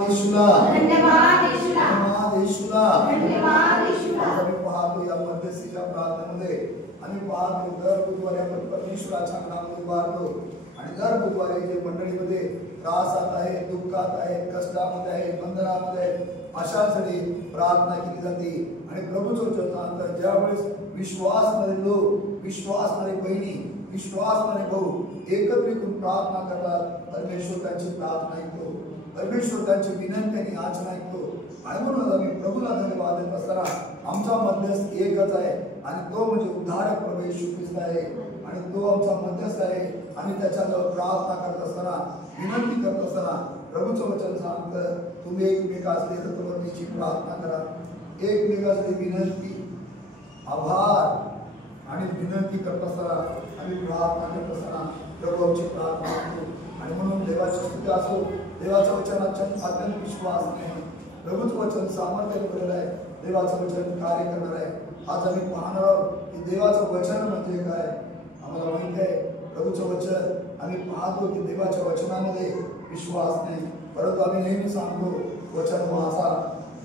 येशूला, धन्यवाद येशूला, धन्यवाद येशूला, धन्यवाद येशूला. आम्ही पाहतो या मध्यस्थीच्या प्रार्थनेमध्ये आम्ही पाहतो दर बुधवारी आपण परमेश्वराच्या नामात उभारतो आणि दर बुधवारी जे मंडळीमध्ये त्रासात आहे, दुःखात आहे, कष्टामध्ये आहे, बंधनामध्ये आहे, अशांसाठी प्रार्थना केली जाते आणि प्रभूचं वचन सांगतं ज्यावेळेस विश्वासणारे लोक, विश्वासणारे बहिणी, विश्वासणारे भाऊ एकत्रित होऊन प्रार्थना करतात, परमेश्वर त्यांची प्रार्थना ऐकतो, परमेश्वर त्यांची विनंती आणि याचना ऐकतो. आणि म्हणून आम्ही प्रभूला धन्यवाद देत असताना आमचा मध्यस्थ एकच आहे आणि तो म्हणजे उद्धारक प्रभू येशू ख्रिस्त आहे आणि तो आमचा मध्यस्थ आहे. आम्ही त्याच्याजवळ प्रार्थना करत असताना, विनंती करत असताना प्रभूचं वचन सांगतं तुम्ही एकमेकास देवत्वाची प्रार्थना करा, एकमेकास विनंती, आभार आणि विनंती करत असताना आम्ही प्रार्थना करत असताना प्रभू आमची प्रार्थना करतो. आणि म्हणून देवाची स्तुती असो, देवाच्या वचनाच्या अत्यंत विश्वास नाही, प्रभूचं वचन सामर्थ्य भरलेलं आहे, देवाचं वचन कार्य करणार आहे. आज आम्ही पाहणार आहोत की देवाचं वचन म्हणजे काय. आम्हाला माहिती आहे प्रभूचं वचन, आम्ही पाहतो की देवाच्या वचनामध्ये विश्वास नाही, परंतु आम्ही नेहमी सांगतो वचन वाचा,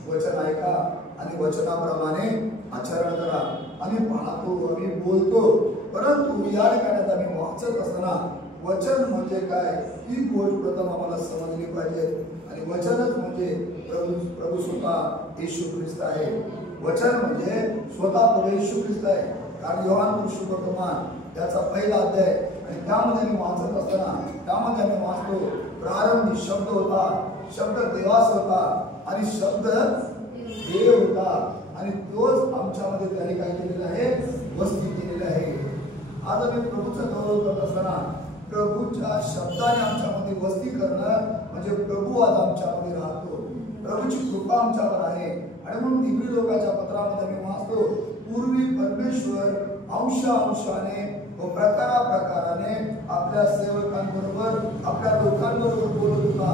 वचन ऐका आणि वचनाप्रमाणे आचरण करा. आम्ही पाहतो, आम्ही बोलतो, परंतु या ठिकाणी आम्ही वाचत असताना वचन म्हणजे काय ही गोष्ट प्रथम आम्हाला समजली पाहिजे. आणि वचनच म्हणजे प्रभू स्वतः येशू ख्रिस्त आहे. वचन म्हणजे स्वतः प्रभू येशू ख्रिस्त आहे. कारण योहान सुवर्तमान त्याचा पहिला अध्याय आणि त्यामध्ये आम्ही वाचत असताना त्यामध्ये आम्ही वाचतो प्रारंभी शब्द होता, शब्द देवास होता आणि शब्द देव होता आणि तोच आमच्यामध्ये त्याने काय केलेलं आहे, वस्ती केलेली आहे. आज आम्ही प्रभूचा गौरव करत असताना प्रभूच्या शब्दाने आमच्यामध्ये वस्ती करणं म्हणजे प्रभू आज आमच्यामध्ये राहतो, प्रभूची कृपा आमच्यावर आहे. आणि म्हणून इब्री लोकांच्या पत्रामध्ये आम्ही वाचतो पूर्वी परमेश्वर अंशाने व प्रकाराने आपल्या सेवकांबरोबर, आपल्या लोकांबरोबर बोलत होता.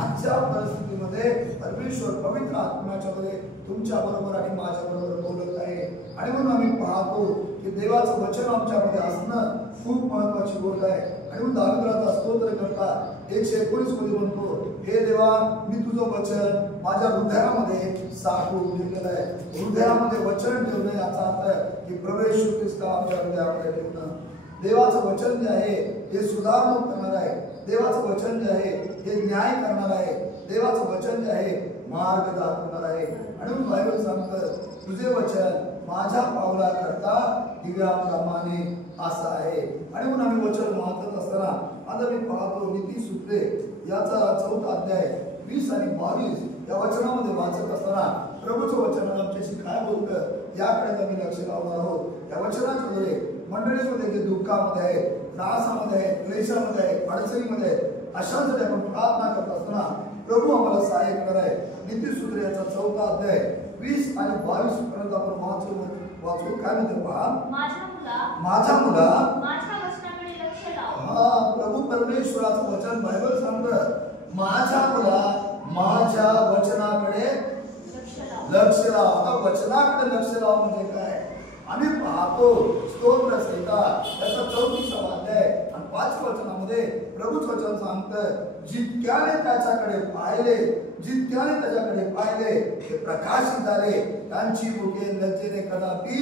आजच्या परिस्थितीमध्ये परमेश्वर पवित्र आत्म्याच्या मध्ये तुमच्या बरोबर आणि माझ्या बरोबर बोलत आहे. आणि म्हणून आम्ही पाहतो की देवाचं वचन आमच्यामध्ये असणं खूप महत्वाची गोष्ट आहे. आणि म्हणून दाविदाचा स्तोत्र करता 119 मध्ये म्हणतो, हे देवा मी तुझं वचन माझ्या हृदयामध्ये साठवून ठेवलेलं आहे. हृदयामध्ये वचन ठेवणं याचा अर्थ की प्रभू येशू ख्रिस्त आमच्या हृदयामध्ये ठेवणं. देवाचं वचन जे आहे हे सुधारणूक करणार आहे, देवाचं वचन जे आहे हे न्याय करणार आहे, देवाचं वचन जे आहे मार्ग दाखवणार आहे. आणि बायबल सांगतं तुझे वचन माझ्या पावला करता दिव्याप्रमाणे असं आहे. आणि म्हणून आम्ही वचन वाचत असताना आता मी पाहतो नीतिसूत्रे याचा 4था अध्याय 20 आणि 22 या वचनामध्ये वाचत असताना प्रभूचं वचन आमच्याशी काय बोलतं याकडे आम्ही लक्ष लावणार आहोत. या वचनामध्ये मंडळीमध्ये जे दुःखामध्ये आहे, त्रासामध्ये आहे, क्लेशामध्ये आहे, अडचणीमध्ये आहे, अशांसाठी आपण प्रार्थना करत असताना प्रभू आम्हाला सहाय्य करणार आहे. नीतिसूत्रे याचा 4था अध्याय 20 आणि 22 पर्यंत आपण वाचू काय म्हणते पहा, माझ्या मुला माझ्या वचनाकडे लक्ष लाव. हा प्रभू परमेश्वराचं वचन बायबल सांगतं माझ्या मुला माझ्या वचनाकडे लक्ष लाव. आता वचनाकडे लक्ष लाव म्हणजे काय. आम्ही पाहतो स्तोत्र संहिता त्याचा 34वा अध्याय आणि 5व्या वचनामध्ये प्रभूचं वचन सांगतं जितक्याने त्याच्याकडे पाहिले, जितक्याने त्याच्याकडे पाहिले ते प्रकाशित झाले, त्यांची मुखे लज्जेने कदापि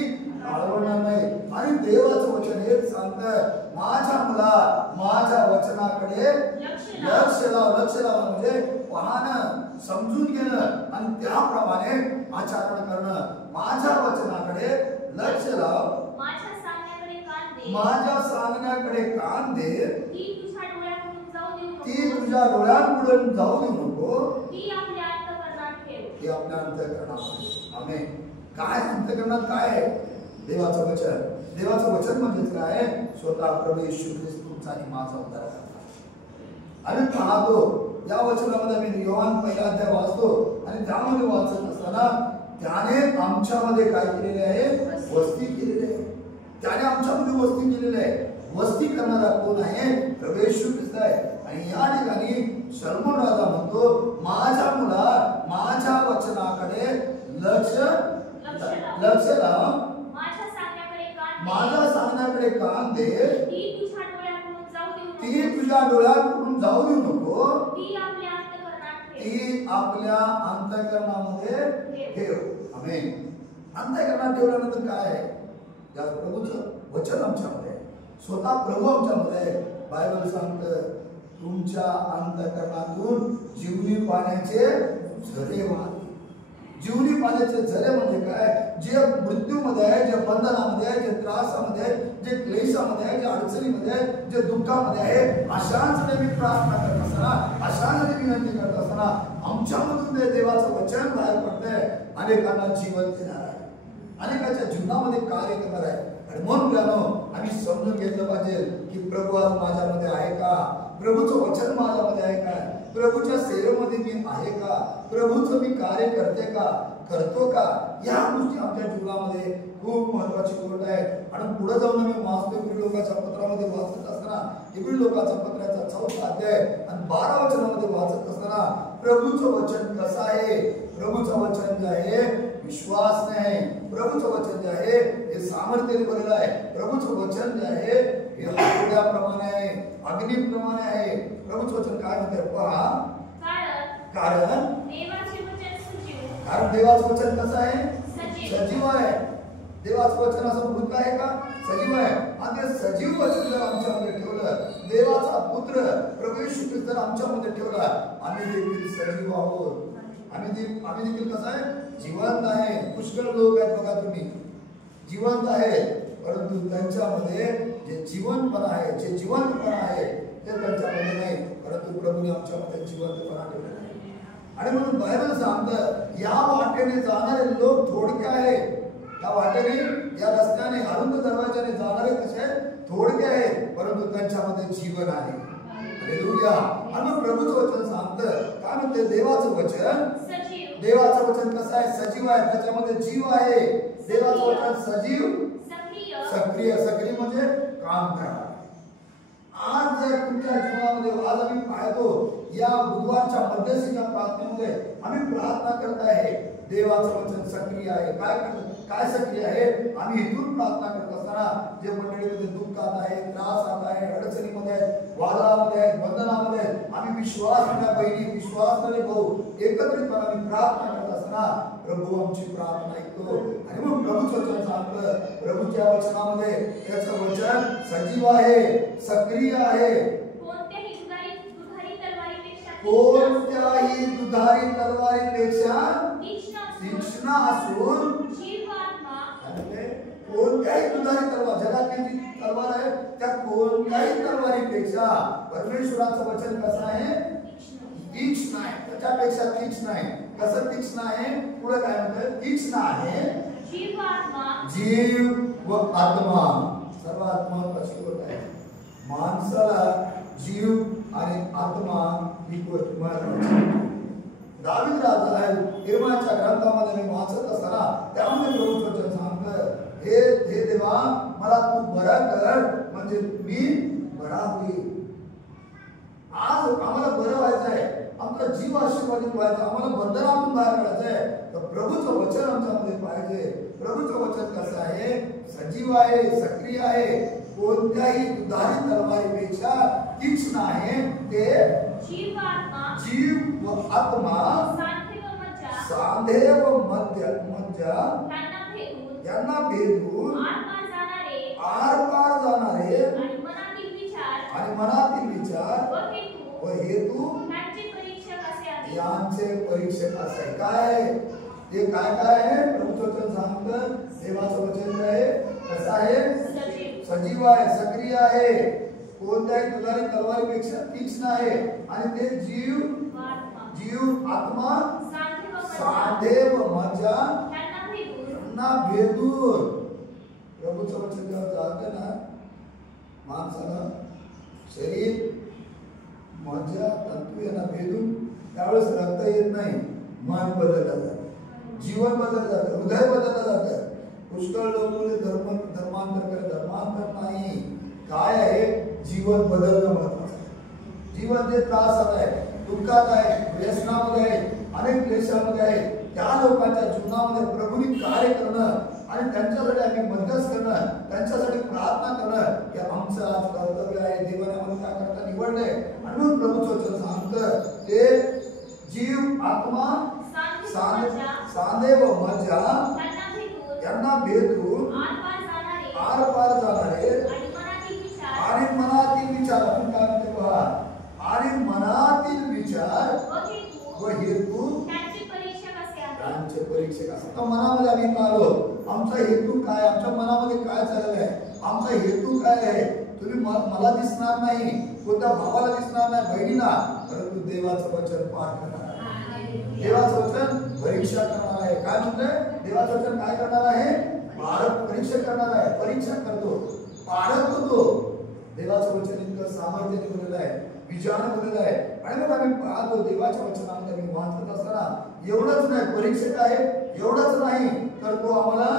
आळवणार नाही. आणि देवाचं वचन हेच सांगतं माझ्या मुला माझ्या वचनाकडे लक्ष लाव. लक्ष लाव म्हणजे पाहणं, समजून घेणं आणि त्याप्रमाणे आचरण करणं. माझ्या वचनाकडे लक्ष लाव, माझ्या सांगण्याकडे कान दे, माझ्या सांगण्याकडे कान दे, ती तुझ्या डोळ्यापुढून जाऊ देऊ नको, ती तुझ्या डोळ्यांपुढून जाऊ देऊ नको, ती आपल्या अंतःकरणात ठेव, ती आपल्या अंतःकरणात. आमेन. काय अंतःकरणात काय आहे, देवाचं वचन. देवाचं वचन म्हणजे काय आहे, स्वतः प्रभू येशू ख्रिस्त तुमचा आणि माझा उद्धार करतात. आम्ही पाहतो या वचनामध्ये आम्ही योहान पहिला अध्याय वाचतो आणि त्यामध्ये वाचत असताना त्याने आमच्यामध्ये काय केलेले आहे, वस्ती केलेली आहे. त्याने आमच्यामध्ये वस्ती केलेली आहे. वस्ती करणारा कोण आहे, प्रभू येशू ख्रिस्त आहे. आणि या ठिकाणी शलोमोन राजा म्हणतो माझ्या मुला माझ्या वचनाकडे लक्ष लाव, माझ्या सांगण्याकडे कान दे, ती तुझ्या डोळ्यांपुढून जाऊ देऊ नको, ती आपल्या ती आपल्या अंतःकरणामध्ये ठेव. आमेन. अंतःकरणात ठेवल्यानंतर काय आहे? या प्रभूचं वचन आमच्यामध्ये आहे, स्वतः प्रभू आमच्यामध्ये आहे. बायबल सांगतं तुमच्या अंतःकरणातून जीवनी पाण्याचे झरे वाहतील. जीवनी पाण्याचे झरे म्हणजे काय? जे मृत्यूमध्ये आहे, जे बंधनामध्ये आहे, जे त्रासामध्ये आहे, जे क्लेशामध्ये आहे, जे अडचणीमध्ये आहे, जे दुःखामध्ये आहे, अशांच मी प्रार्थना करत असताना, अशांच विनंती करत असताना आमच्यामधून ते देवाचं वचन बाहेर पडतंय, अनेकांना जीवन देणार आहे, अनेकांच्या जीवनामध्ये कार्य करणार आहे. आणि म्हणून मुलांनो, आम्ही समजून घेतलं पाहिजे की प्रभू आज माझ्यामध्ये आहे का? प्रभूचं वचन माझ्यामध्ये आहे का? प्रभूच्या सेवेमध्ये मी आहे का? प्रभूचं मी कार्य करते का, करतो का? या गोष्टी आमच्या जीवनामध्ये खूप महत्वाची गोष्ट आहे. आणि पुढे जाऊन मी वाचतो इब्री लोकांच्या पत्रामध्ये वाचत असताना, इब्री लोकांच्या पत्राचा 4था अध्याय आणि 12 वचनामध्ये वाचत असताना प्रभूचं वचन कसं आहे? प्रभूचं वचन जे आहे विश्वास नाही, प्रभूचं वचन जे आहे हे सामर्थ्याने भरलेलं आहे. प्रभूचं वचन जे आहे हे आठवड्याप्रमाणे आहे, अग्नीप्रमाणे आहे. प्रभूचं वचन काय म्हणते पहा. कारण देवाचं वचन कसं आहे? सजीव आहे. देवाचं वचन असं मृत आहे का? सजीव आहे. आणि ते सजीव वचन जर आमच्यामध्ये ठेवलं, देवाचा पुत्र प्रभू येशू ख्रिस्त जर आमच्यामध्ये ठेवला, आम्ही देखील सजीव आहोत. आम्ही देखील कसं आहे? जिवंत आहे. पुष्कळ लोक आहेत बघा तुम्ही, जिवंत आहेत, परंतु त्यांच्यामध्ये जे जिवंतपणा आहे, जे जिवंतपणा आहे ते त्यांच्यामध्ये नाही, परंतु प्रभूने आमच्यामध्ये जिवंतपणा ठेवला आहे. आणि म्हणून बायबल सांगतं या वाटेने जाणारे लोक थोडके आहेत. या वाटेने, या रस्त्याने, अरुंद दरवाजाने जाणारे कसे थोडके आहेत, परंतु त्यांच्यामध्ये जीवन आहे. हालेलुया. आणि मग प्रभूचं वचन सांगतं काय म्हणते? देवाचं वचन, देवाचं वचन कसं आहे? सजीव आहे, त्याच्यामध्ये जीव आहे. देवाचं वचन सजीव, सक्रिय. सक्रिय म्हणजे काम करा. आज जर तुमच्या जीवनामध्ये, आज आम्ही पाहतो या बुधवारच्या मध्यस्थीच्या प्रार्थनेमध्ये आम्ही प्रार्थना करत आहे, देवाचं वचन सक्रिय आहे. काय सक्रिय आहे? आम्ही इथून प्रार्थना करत असताना जे मंडळीमध्ये दुःखात आहे, त्रासात आहे, अडचणीमध्ये आहेत, वादळामध्ये आहेत, बंधनामध्ये आहेत, आम्ही विश्वासणाऱ्या बहिणी, विश्वासणारे भाऊ एकत्रितपणे आम्ही प्रार्थना करत असताना प्रभू आमची प्रार्थना ऐकतो. आणि मग प्रभूचं वचन सांगतं, प्रभूच्या वचनामध्ये त्याचं वचन सजीव आहे, सक्रिय आहे. कोणत्याही दुधारी तलवारीपेक्षा तीक्ष्ण असून, कोणत्याही दुधारी तलवार, जगातली जी तलवार आहे त्या कोणत्याही तलवारीपेक्षा परमेश्वराचं वचन कसं आहे? तीक्ष्ण आहे. त्याच्यापेक्षा तीक्ष्ण आहे. कसं तीक्ष्ण आहे? पुढे काय म्हणतात? तीक्ष्ण आहे जीव व आत्मा. सर्वात महत्वाची गोष्ट आहे. माणसाला जीव आणि आत्मा ही गोष्ट महत्वाची. दावीद राजा आहे, यिर्मयाच्या ग्रंथामध्ये मी वाचत असताना त्यामध्ये प्रभूचं वचन सांगतं, हे देवा मला तू बरं कर म्हणजे मी बरा होईल. आज आम्हाला बरं व्हायचं आहे, आमचा जीव आशीर्वादित व्हायचा, आम्हाला बंधनातून बाहेर काढायचं आहे, तर प्रभूचं वचन आमच्यामध्ये पाहिजे. प्रभूचं वचन कसं आहे? सजीव आहे, सक्रिय आहे, कोणत्याही दुधारी तलवारीपेक्षा तीक्ष्ण आहे. ते जीव व आत्मा, सांधे व मज्जा यांना भेदून आरपार जाणारे आणि मनातील विचार व हेतू यांचे परीक्षक असे. काय हे काय आहे? प्रभूचं वचन सांगतं देवाचं वचन आहे कसं आहे? सजीव आहे, सक्रिय आहे, कोणत्याही दुधारी तलवारीपेक्षा तीक्ष्ण आहे, आणि ते जीव आत्मा, सांधे व मज्जा यांना भेदून. प्रभूचं वचन जेव्हा जातं ना माणसाला, शरीर, मज्जा, तंतू यांना भेदून, त्यावेळेस रक्त येत नाही, मन बदललं जातं, जीवन बदललं जातं, हृदय बदललं जातं. पुष्कळ लोक धर्मांतर नाही. काय आहे? जीवन बदलणं महत्वाचं आहे. जीवन जे त्रासात आहे, दुःखात आहे, व्यसनामध्ये आहे, अनेक क्लेशामध्ये आहे, त्या लोकांच्या जीवनामध्ये प्रभूनी कार्य करणं आणि त्यांच्यासाठी आम्ही मध्यस्थ करणं, त्यांच्यासाठी प्रार्थना करणं हे आमचं आज कर्तव्य आहे. देवाने आम्हाला त्याकरता निवडलंय. आणि म्हणून प्रभूचं वचन सांगतं ते जीव आत्मा सांधे व मज्जा सांधे व मज्जा यांना भेदून आर पार जाणारे आणि मनातील विचार आपण काय म्हणतो पहा आणि मनातील विचार व हेतू त्यांचे परीक्षक असतात. मनामध्ये आम्ही पाहलो आमचा हेतू काय, आमच्या मनामध्ये काय चाललेलं आहे, आमचा हेतू काय आहे. तुम्ही मला दिसणार नाही, कोणत्या भावाला दिसणार नाही, बहिणीला, परंतु देवाचं वचन पाठ करणार आहे, देवाचं वचन परीक्षा करणार आहे. काय म्हणतंय देवाचं वचन काय करणार आहे, परीक्षा करणार आहे, परीक्षा करतो, पाडत होतो. देवाचं वचन इतकं सामर्थ्याने बोललेलं आहे, विचाराने बोललेलं आहे. आणि मग आम्ही पाहतो देवाच्या वचनामध्ये आम्ही वाचत असताना एवढंच नाही परीक्षक आहे, एवढंच नाही तर तो आम्हाला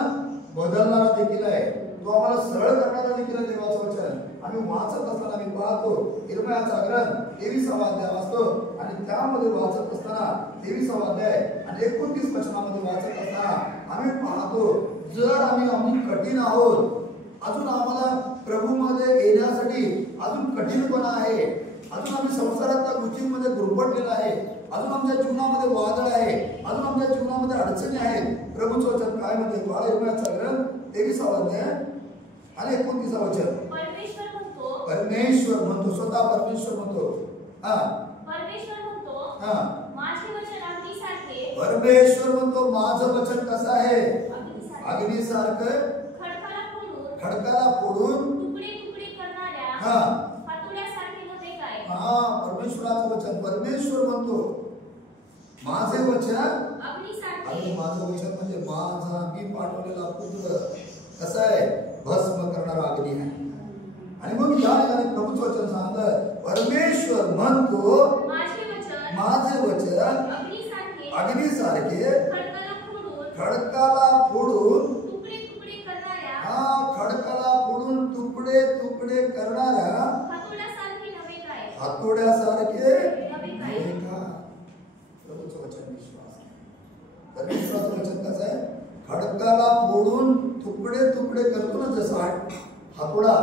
बदलणारा देखील आहे, तो आम्हाला सरळ करणारा देखील आहे. देवाचं वचन आम्ही वाचत असताना आम्ही पाहतो इर्मयाचा ग्रंथ 23वा अध्याय वाचतो आणि त्यामध्ये वाचत असताना 23वा अध्याय आणि 29 वचनामध्ये वाचत असताना आम्ही पाहतो जर आम्ही कठीण आहोत, अजून आम्हाला प्रभूमध्ये येण्यासाठी अजून कठीणपणा आहे, अजून आम्ही संसारातल्या गोष्टींमध्ये गुरफटलेला आहे, अजून आमच्या जीवनामध्ये वादळ आहे, अजून आमच्या जीवनामध्ये अडचणी आहेत. प्रभूचं वचन काय म्हणते पहा इर्मयाचा ग्रंथ 23वा अध्याय आणि 29वा वचन. परमेश्वर म्हणतो स्वतः परमेश्वर म्हणतो परमेश्वर म्हणतो माझं वचन कसं आहे, अग्नीसारखं खडकाला फोडून परमेश्वराचं वचन. परमेश्वर म्हणतो माझे वचन आणि माझं वचन म्हणजे माझा मी पाठवलेला पुत्र कसा आहे, भस्म करणारा अग्नी आहे. आणि मग या ठिकाणी प्रभूचं वचन सांगतं परमेश्वर म्हणतो माझे वचन अग्नीसारखे खडकाला फोडून खडकाला फोडून तुकडे तुकडे करणाऱ्या हातोड्यासारखे नव्हे का. प्रभूचं वचन विश्वास, परमेश्वराचं वचन कसं आहे, खडकाला फोडून तुकडे तुकडे करतो ना जसा हातोडा,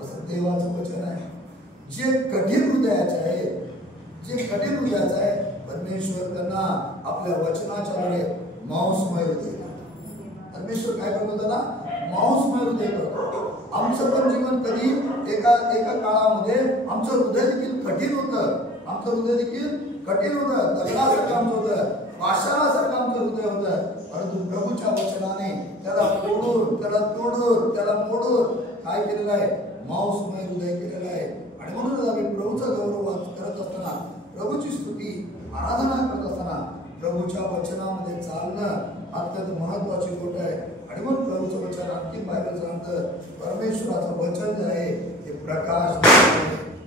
तसं देवाचं वचन आहे. जे कठीण हृदयाचे आहे, जे कठीण हृदयाचं आहे, परमेश्वर त्यांना आपल्या वचनाच्या द्वारे मांसमय हृदय. परमेश्वर काय करतो त्याला, मांसमय हृदय करतो. आमचं पण जीवन कधी एका काळामध्ये आमचं हृदय देखील कठीण होतं, आमचं हृदय देखील कठीण होतं, दगडासारखं आमचं होतं, पाषाणासारखं आमचं हृदय होतं. परंतु प्रभूच्या वचनाने त्याला फोडून, त्याला तोडून, त्याला मोडून काय केलेलं आहे, मांसमय हृदय केलेलं आहे. आणि म्हणून आम्ही प्रभूचा गौरव करत असताना, प्रभूची स्तुती आराधना करत असताना प्रभूच्या वचनामध्ये चालणं अत्यंत महत्वाची गोष्ट आहे. आणि मग प्रभूचं वचन आणखी बायबल सांगतं परमेश्वराचं वचन जे आहे ते प्रकाश.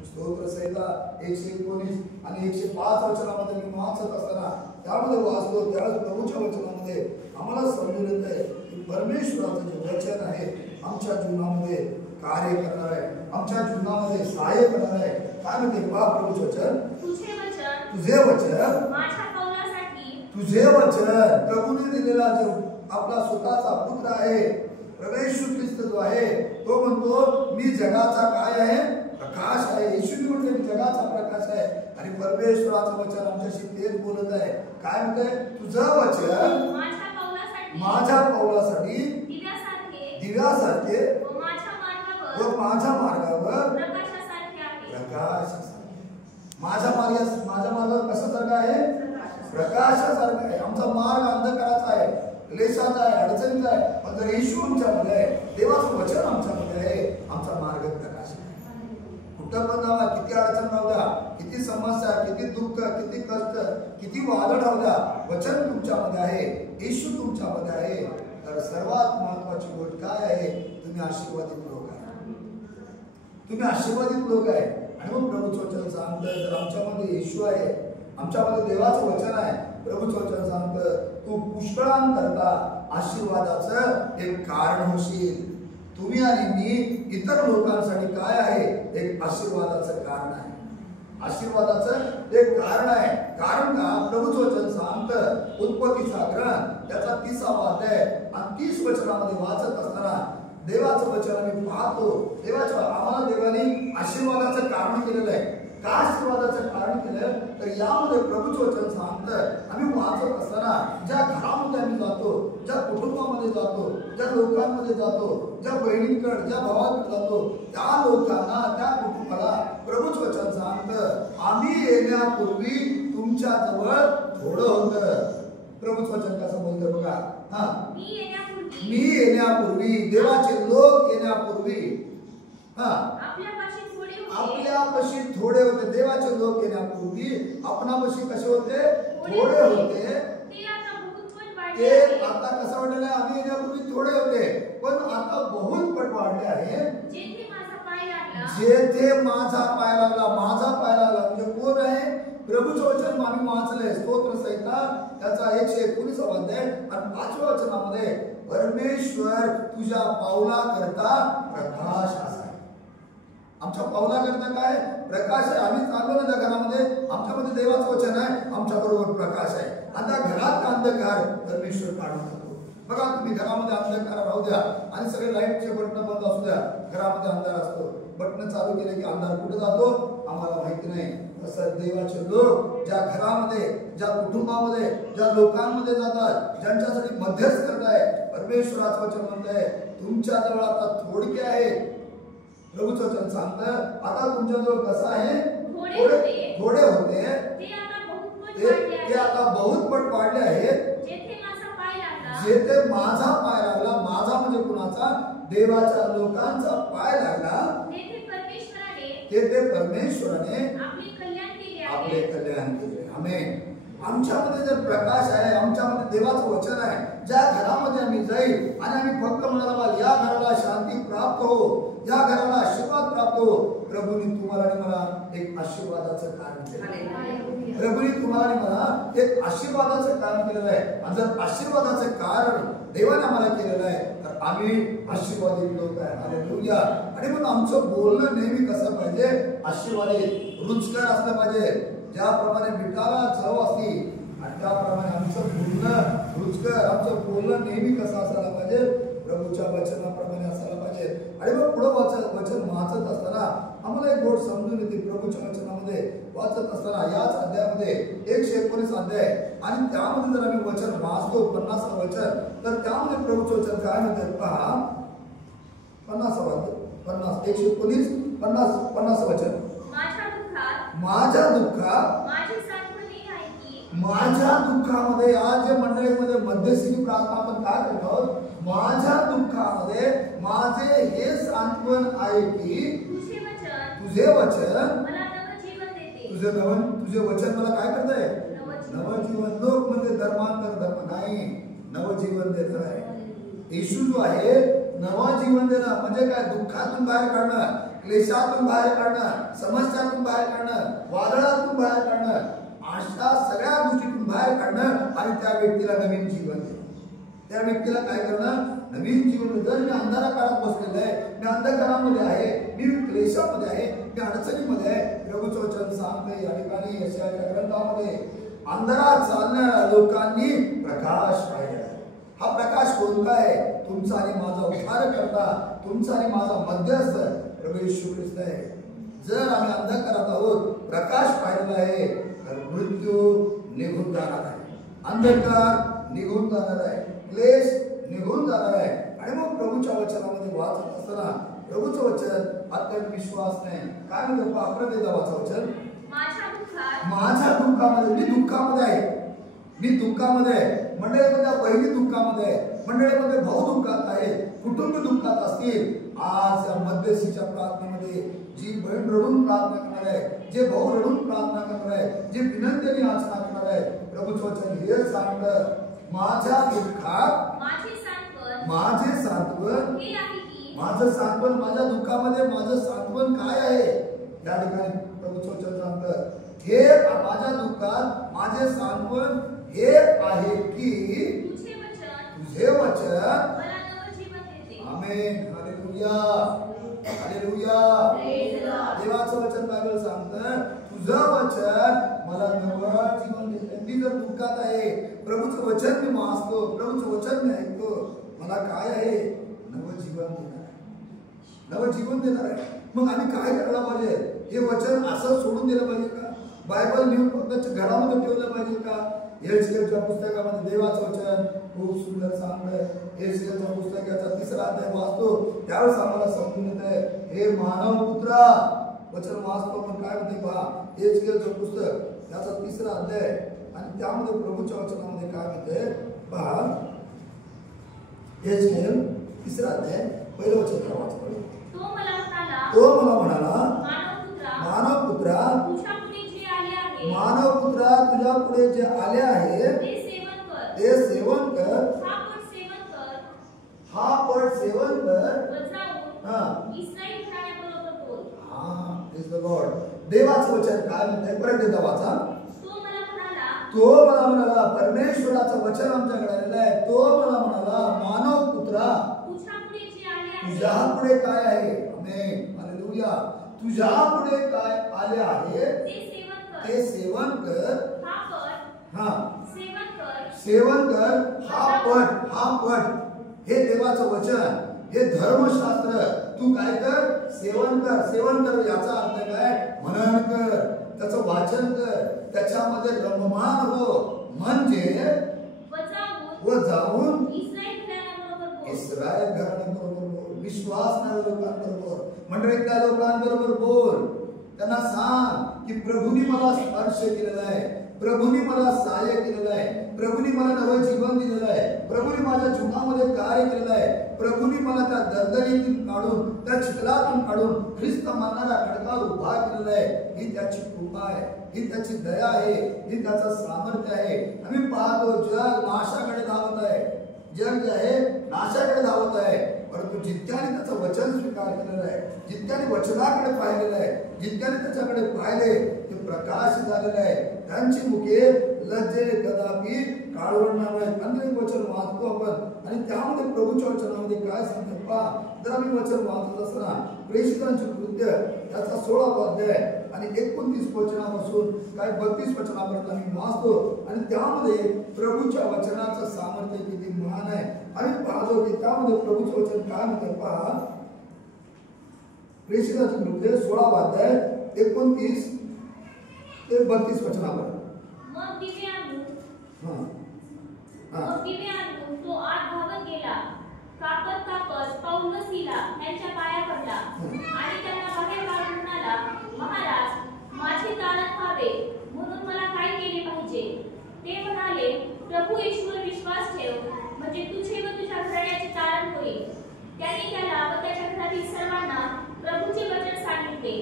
स्तोत्र संहिता 119 आणि 105 वचनामध्ये मी वाचत असताना त्यामध्ये वाचलो त्यावेळेस प्रभूच्या वचनामध्ये आम्हाला समजून येत आहे की परमेश्वराचं जे वचन आहे आमच्या जीवनामध्ये कार्य करणार आहे, आमच्या जीवनामध्ये सहाय्य करणार आहे. काय म्हणते पहा प्रभूचं वचन, तुझे वचन तुझे वचन प्रभूने दिलेला जो आपला स्वतःचा पुत्र आहे प्रभू ख्रिस्त जो आहे तो म्हणतो मी जगाचा काय आहे, प्रकाश आहे. येशूने म्हणते मी जगाचा प्रकाश आहे. आणि परमेश्वराचं वचन आमच्याशी तेच बोलत आहे. काय म्हणते, तुझं वचन माझ्या पावलासाठी दिव्यासारखे व माझ्या मार्गावर प्रकाश. माझ्या मार्गावर कशासारखं आहे, प्रकाशासारखं आहे. आमचा मार्ग अंधकाराचा आहे, क्लेशाचा आहे, अडचणीचा आहे. पण जर येशू आमच्यामध्ये आहे, देवाचं वचन आमच्यामध्ये आहे, आमचा मार्ग प्रकाश आहे. कुठं पण जावा, किती अडचण राहू द्या, किती समस्या, किती दुःख, किती कष्ट, किती वादळ राहू द्या, वचन तुमच्यामध्ये आहे, येशू तुमच्यामध्ये आहे. तर सर्वात महत्वाची गोष्ट काय आहे, तुम्ही आशीर्वादित लोक आहे, तुम्ही आशीर्वादित लोक आहे. आणि मग प्रभूचं वचन सांगतं जर आमच्यामध्ये येशू आहे, आमच्यामध्ये देवाचं वचन आहे, प्रभूचं वचन सांगतं तू पुष्कळांकरता आशीर्वादाचं एक कारण होशील. तुम्ही आणि मी इतर लोकांसाठी काय आहे, एक आशीर्वादाचं कारण आहे, आशीर्वादाचं एक कारण आहे. कारण का, प्रभूचं वचन सांगतं उत्पत्तीचा ग्रंथ त्याचा 30वा अध्याय आणि 30 वचनामध्ये वाचत असताना देवाचं वचन आम्ही पाहतो. आम्हाला देवाने आशीर्वादाचं कारण केलेलं आहे. का आशीर्वादाचं कारण केलं तर यामध्ये प्रभूचं वचन सांगतं आम्ही वाचत असताना ज्या घरामध्ये आम्ही जातो, ज्या कुटुंबामध्ये जातो, ज्या लोकांमध्ये जातो, ज्या बहिणींकडे, ज्या भावाकडे जातो, त्या लोकांना, त्या कुटुंबाला प्रभूचं वचन सांगतं आम्ही येण्यापूर्वी तुमच्या जवळ थोडं होतं. प्रभूचं वचन कसं बोलतं बघा. मी येण्यापूर्वी, देवाचे लोक येण्यापूर्वी आपल्यापाशी थोडे होते. देवाचे लोक येण्यापूर्वी आपणापाशी कसे होते? थोडे होते. ते आता कसं वाटलं? आम्ही येण्यापूर्वी थोडे होते पण आता बहुत पट वाढले आहे. जेथे माझा पाय लागला, माझा पाय लागला म्हणजे कोण आहे? प्रभूचं वचन आम्ही वाचलंय स्तोत्र संहिता त्याचा 119 अध्याय आणि 5व्या वचनामध्ये परमेश्वर तुझ्या पावला करता प्रकाश असा. आमच्या पावला करता काय? प्रकाश आहे. आम्ही चाललो ना त्या घरामध्ये, आमच्यामध्ये देवाचं वचन आहे, आमच्या बरोबर प्रकाश आहे. आता घरात अंधकार परमेश्वर काढून टाकतो. बघा तुम्ही घरामध्ये अंधकार राहू द्या आणि सगळे लाईटचे बटन बंद असू द्या, घरामध्ये अंधार असतो. बटन चालू केले की अंधार कुठे जातो आम्हाला माहिती नाही. तसं देवाचे लोक ज्या घरामध्ये, ज्या कुटुंबामध्ये, ज्या लोकांमध्ये जातात, ज्यांच्यासाठी मध्यस्थ करताय, परमेश्वराचं वचन म्हणतंय तुमच्या जवळ आता थोडके आहे. प्रभूचं वचन सांगतं आता तुमच्याजवळ कसं आहे? थोडे होते ते आता बहुत पट वाढले आहेत. जेथे माझा पाय लागला, माझा म्हणजे कुणाचा? देवाच्या लोकांचा पाय लागला, तेथे परमेश्वराने आपले कल्याण केले. आमेन. आमच्यामध्ये जर प्रकाश आहे, आमच्यामध्ये देवाचं वचन आहे, ज्या घरामध्ये आम्ही जाईल आणि आम्ही फक्त म्हणाला या घराला शांती प्राप्त हो, या घराला आशीर्वाद प्राप्त हो. प्रभूंनी तुम्हाला आणि मला एक आशीर्वादाचं कारण केलं. प्रभूंनी तुम्हाला आणि मला एक आशीर्वादाचं कारण केलेलं आहे. आणि जर आशीर्वादाचं कारण देवाने आम्हाला केलेलं आहे तर आम्ही आशीर्वादित लोक आहे. हालेलुया. आणि मग आमचं बोलणं नेहमी कसं पाहिजे? आशीर्वादित, रुचकर असलं पाहिजे. ज्याप्रमाणे मिठाला चव असती आणि त्याप्रमाणे आमचं बोलणं रुचकर, आमचं बोलणं नेहमी कसं असायला पाहिजे? प्रभूच्या वचनाप्रमाणे असायला पाहिजे. आणि मग पुढे वचन वाचत असताना आम्हाला एक गोष्ट समजून येते. प्रभूच्या वचनामध्ये वाचत असताना याच अध्यायामध्ये 119 अध्याय आणि त्यामध्ये जर आम्ही वचन वाचतो 50 वचन तर त्यामध्ये प्रभूचं वचन काय म्हणतात पहा. 50 वचन. माझ्या दुःखात माझ्या दुःखामध्ये आज जे मंडळीमध्ये मध्यस्थी प्रार्थना आपण काय करतो? माझ्या दुःखामध्ये माझे हे सांत्वन आहे की तुझे वचन तुझे वचन मला काय करतंय? नवजीवन. लोक म्हणजे धर्मांतर धर्म नाही, नवजीवन देणार आहे. येशू जो आहे नवा जीवन देणं म्हणजे काय? दुःखातून बाहेर काढणं, क्लेशातून बाहेर काढणं, समस्यातून बाहेर काढणं, वादळातून बाहेर काढणं, अशा सगळ्या गोष्टीतून बाहेर काढणं आणि त्या व्यक्तीला नवीन जीवन देणं. त्या व्यक्तीला काय करणं? नवीन जीवन. जर मी अंधारा काळात बसलेलो आहे, मी अंधकारामध्ये आहे, मी क्लेशामध्ये आहे, मी अडचणीमध्ये आहे, प्रभूचं वचन सांगते या ठिकाणी यशायाच्या ग्रंथामध्ये अंधारात चालणाऱ्या लोकांनी प्रकाश पाहिला. हा प्रकाश कोणता आहे? तुमचा आणि माझा उद्धार करता, तुमचा आणि माझा मध्यस्थ प्रभू येशू ख्रिस्त आहे. जर आम्ही अंधकारात आहोत, प्रकाश पाहिलेला आहे तर मृत्यू निघून जाणार आहे, अंधकार निघून जाणार आहे, क्लेश निघून जाणार आहे. आणि मग प्रभूच्या वचनामध्ये वाचत असताना प्रभूचं वचन अत्यंत विश्वास नाही काय म्हणतो? 11 वचन. माझ्या दुःखामध्ये, मी दुःखामध्ये आहे, मी दुःखामध्ये आहे. मंडळीमध्ये बहिणी दुःखामध्ये आहे, मंडळीमध्ये भाऊ दुःखात आहे, कुटुंब दुःखात असतील. आज या मध्यस्थीच्या प्रार्थनेमध्ये जी बहीण रडून प्रार्थना करणार आहे, जे भाऊ रडून प्रार्थना करणार आहे, जे विनंतीने याचना करणार आहे, प्रभूचं वचन हे सांगतं माझ्या दुःखात माझे सांत्वन, माझं सांत्वन, माझ्या दुःखामध्ये माझं सांत्वन काय आहे? या ठिकाणी प्रभूचं वचन सांगतं हे माझ्या दुःखात माझे सांत्वन हे आहे की तुझे वचन. आमेन. हालेलुया. हालेलुया. देवाचं वचन बायबल सांगतं तुझं वचन मला नवं जीवन देतं. मी जर दुःखात आहे, प्रभूचं वचन मी वाचतो, प्रभूचं वचन मी ऐकतो, मला काय आहे? नवं जीवन देणार आहे, नवं जीवन देणार आहे. मग आम्ही काय करायला पाहिजे? हे वचन असं सोडून दिलं पाहिजे का? बायबल नेऊन फक्त घरामध्ये ठेवलं पाहिजे का? एस्केलच्या पुस्तकामध्ये देवाचं वचन खूप सुंदर सांगतंय. एस्केलच्या पुस्तकाचा 3रा अध्याय वाचतो त्यावेळेस आम्हाला समजून येतंय, हे मानव पुत्रा, वचन वाचतो पण काय म्हणते पहा. एस्केलचं पुस्तक त्याचा 3रा अध्याय आणि त्यामध्ये प्रभूच्या वचनामध्ये काय म्हणते पहा. एस्केल 3रा अध्याय पहिलं वचन वाचतो. तो मला म्हणाला, मानव पुत्रा, मानव पुत्रा, तुझ्या पुढे जे आले आहे ते सेवन कर, हा पट सेवन कर. देवाचं वचन काय म्हणतंय? परत एकदा वाचा. तो मला म्हणाला, परमेश्वराचं वचन आमच्याकडे आलेलं आहे. तो मला म्हणाला, मानव पुत्रा, तुझ्या पुढे काय आहे? आमेन, हालेलुया. तुझ्या पुढे काय आले आहे ते सेवन कर. हा, सेवन कर. हा पट हे देवाचं वचन, हे धर्मशास्त्र. तू काय कर? सेवन कर. सेवन कर याचा अर्थ काय? मनन कर, त्याचं वाचन कर, त्याच्यामध्ये रममान हो. म्हणजे व जाऊन इस्रायल घराण्याबरोबर बोल, विश्वासणाऱ्या लोकांबरोबर, मंडळीतल्या लोकांबरोबर बोल. त्यांना सांग की प्रभूनी मला स्पर्श केलेला आहे, प्रभूनी मला सहाय्य केलेलं आहे, प्रभूनी मला नवं जीवन दिलेलं आहे, प्रभूनी माझ्या जीवनामध्ये कार्य केलेलं आहे, प्रभूनी मला त्या दलदलीतून काढून, त्या चिखलातून काढून ख्रिस्त मानणाऱ्या खडकावर उभा केलेला आहे. ही त्याची कृपा आहे, ही त्याची दया आहे, ही त्याचं सामर्थ्य आहे. आम्ही पाहतो जग नाशाकडे धावत आहे, जग जे आहे नाशाकडे धावत आहे. परंतु जितक्याने त्याचं वचन स्वीकार केलेलं आहे, जितक्याने वचनाकडे पाहिलेलं आहे, जितक्याने त्याच्याकडे पाहिले ते प्रकाश झालेलं आहे. त्यांची मुखे लज्जे कदापि काळवणार नाहीत. आणि वचन वाचतो आपण आणि त्यामध्ये प्रभूच्या वचनामध्ये काय सांगतात पहा. जर आम्ही वचन वाचत असताना प्रेषितांचे कृत्य याचा 16वा अध्याय आणि 29 वचनापासून काय 32 वचनापर्यंत आम्ही वाचतो आणि त्यामध्ये प्रभूच्या वचनाचं सामर्थ्य किती महान आहे. आम्ही पाहतो की त्यामध्ये प्रभूचं वचन काय म्हणते पहा. प्रेषितांचे कृत्य 16वा अध्याय 29 ते 32 वचनापर्यंत. तो आत धावत गेला, कापत पाऊल व सीला यांच्या पाया पडला आणि त्यांना बाहेर काढून म्हणाला, महाराज, माझे तारण व्हावे म्हणून मला काय केले पाहिजे? ते म्हणाले, प्रभू येशूवर विश्वास ठेव, म्हणजे तुझे व तुझ्या घराण्याचे तारण होईल. त्यांनी त्याला व त्याच्या घरातील सर्वांना प्रभूचे वचन सांगितले.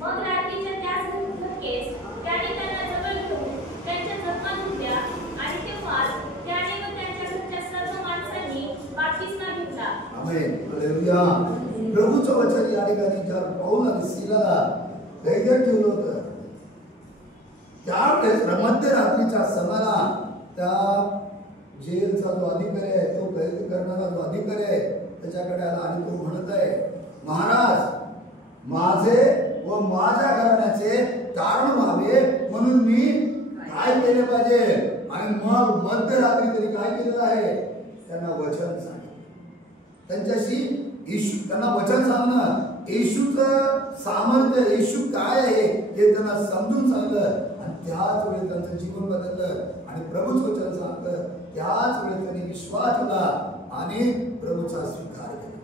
मग रात्रीच्या त्याच धक्केस त्याने त्यांना जवळ घेऊन त्यांच्या जखमा धुतल्या आणि तेव्हाच त्याने व त्यांच्या घरच्या सर्व माणसांनी बाप्तिस्मा घेतला. आमेन, हालेलुया. प्रभूचं वचन या ठिकाणी ज्या पाऊल आणि सीलाला कैदेत ठेवलं होतं, त्यावेळेस मध्यरात्रीच्या सणाला त्या जेलचा जो अधिकारी आहे, तो कैद करणारा जो अधिकारी आहे, त्याच्याकडे आला आणि तो म्हणत आहे, महाराज, माझे व माझ्या घराण्याचे तारण व्हावे म्हणून मी काय केले पाहिजे? आणि मग मध्यरात्री तरी काय केलेलं आहे? त्यांना वचन सांगितलं. त्यांच्याशी येशू, त्यांना वचन सांगणं, येशूचं सामर्थ्य, येशू काय आहे हे त्यांना समजून सांगलं आणि त्याच वेळी त्यांचं जीवन बदललं आणि प्रभूचं वचन सांगलं. त्याच वेळी त्यांनी विश्वास ठेवला आणि प्रभूचा स्वीकार केला.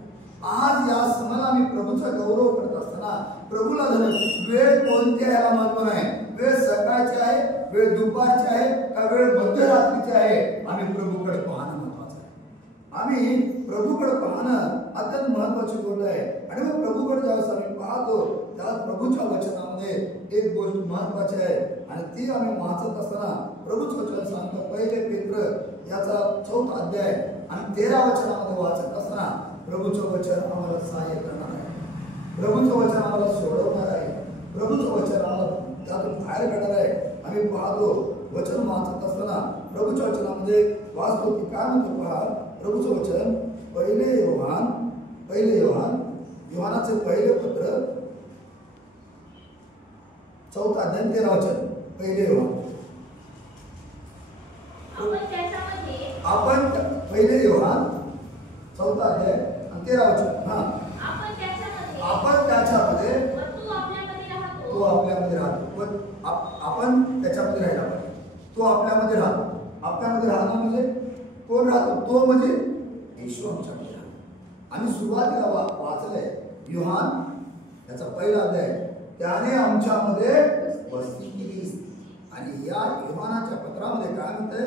आज या सणाला आम्ही प्रभूचा गौरव करत असताना प्रभूला धरून वेळ कोणत्या याला महत्व नाही. वेळ सकाळची आहे, वेळ दुपारची आहे का वेळ मध्यरात्रीची आहे, आम्ही प्रभूकडे पाहणं महत्वाचं आहे. आम्ही प्रभूकडे पाहणं अत्यंत महत्वाची गोष्ट आहे. आणि मग प्रभूकडे ज्यावेळेस आम्ही पाहतो त्या प्रभूच्या वचनामध्ये एक गोष्ट महत्वाची आहे आणि ती आम्ही वाचत असताना प्रभूचं वचन सांगतो. 1 पेत्र याचा 4था अध्याय आणि 13 वचनामध्ये वाचत असताना प्रभूचं वचन आम्हाला सहाय्य करणार आहे, प्रभूचं वचन आम्हाला सोडवणार आहे, प्रभूचं वचन आम्हाला त्यातून बाहेर काढणार आहे. आम्ही पाहतो वचन वाचत असताना प्रभूच्या वचनामध्ये वाचतो की काय म्हणतो पहा. प्रभूचं वचन 1 योहान, योहानाचे पहिले पत्र 4था अध्याय 13 वचन. 1 योहान, आपण 1 योहान 4था अध्याय आणि 13 वचन. आपण त्याच्यामध्ये त्याच्यामध्ये राहायला पाहिजे. तो आपल्यामध्ये राहतो. आपल्यामध्ये राहणं म्हणजे कोण राहतो? तो म्हणजे येशू आमच्यामध्ये राहतो. आम्ही सुरुवातीला वाचलंय योहान याचा पहिला अध्याय, त्याने आमच्यामध्ये वस्ती केली. आणि या योहानाच्या पत्रामध्ये काय म्हणतंय?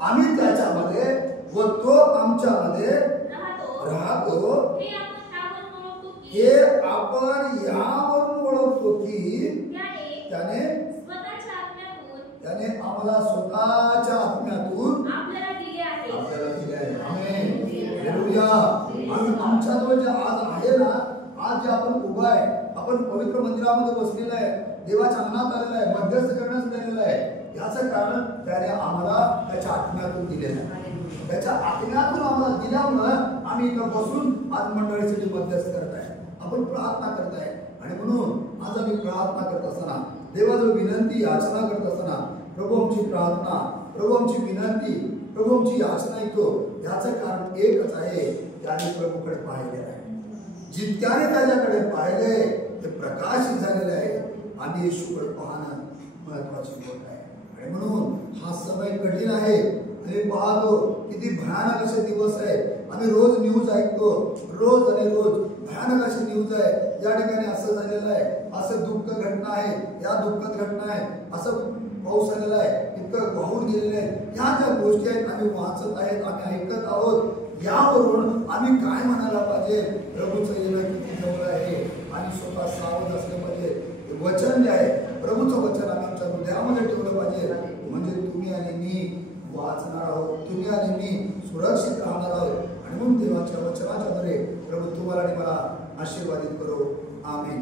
आम्ही त्याच्यामध्ये व तो आमच्यामध्ये राहतो. हे आपण यावरून ओळखतो की त्याने आम्हाला स्वतःच्या आत्म्यातून आपल्याला दिले आहे. आमेन. हालेलुया. आम्ही तुमच्याजवळ जे आज आहे ना, आज जे आपण उभा आहे, आपण पवित्र मंदिरामध्ये बसलेलं आहे, देवाच्या अंगणात आलेलं आहे, मध्यस्थ करण्यास आलेलं आहे, याचं कारण त्याने आम्हाला त्याच्या आत्म्यातून दिलेलं आहे. त्याच्या आत्म्यातून आम्हाला दिल्यामुळं आम्ही इथं बसून आज मंडळीसाठी मध्यस्थ करत आहे, आपण प्रार्थना करत आहे. आणि म्हणून आज आम्ही प्रार्थना करत असताना, देवाजवळ विनंती याचना करत असताना, प्रभू आमची प्रार्थना, प्रभू आमची विनंती, प्रभू आमची याचना ऐकतो. याचं कारण एकच आहे, त्याने प्रभूकडे पाहिले आहे. जितक्याने त्याच्याकडे पाहिले ते प्रकाशित झालेले आहे. आम्ही येशूकडे पाहणं महत्वाची गोष्ट आहे. आणि म्हणून हा समय कठीण आहे. आम्ही पाहतो किती भयानक असे दिवस आहेत. आम्ही रोज न्यूज ऐकतो, रोज आणि रोज भयानक अशी न्यूज आहे. या ठिकाणी असं झालेलं आहे, असं दुःख घटना आहे, या दुःखद घटना आहे, असं पाऊस आलेला आहे, इतकं वाहून गेलेलं आहे. ह्या ज्या गोष्टी आहेत आम्ही वाचत आहेत, आम्ही ऐकत आहोत. यावरून आम्ही काय म्हणायला पाहिजे? प्रभूचं येणं किती जवळ आहे आणि स्वतः सावध असलं पाहिजे. वचन जे आहे, प्रभूचं वचन आम्ही आमच्या हृदयामध्ये ठेवलं पाहिजे. म्हणजे तुम्ही आणि मी वाचणार आहोत, तुम्ही आणि मी सुरक्षित राहणार आहोत. आणि म्हणून देवाच्या वचनाच्या द्वारे प्रभू तुम्हाला आणि मला आशीर्वादित करो. आमेन.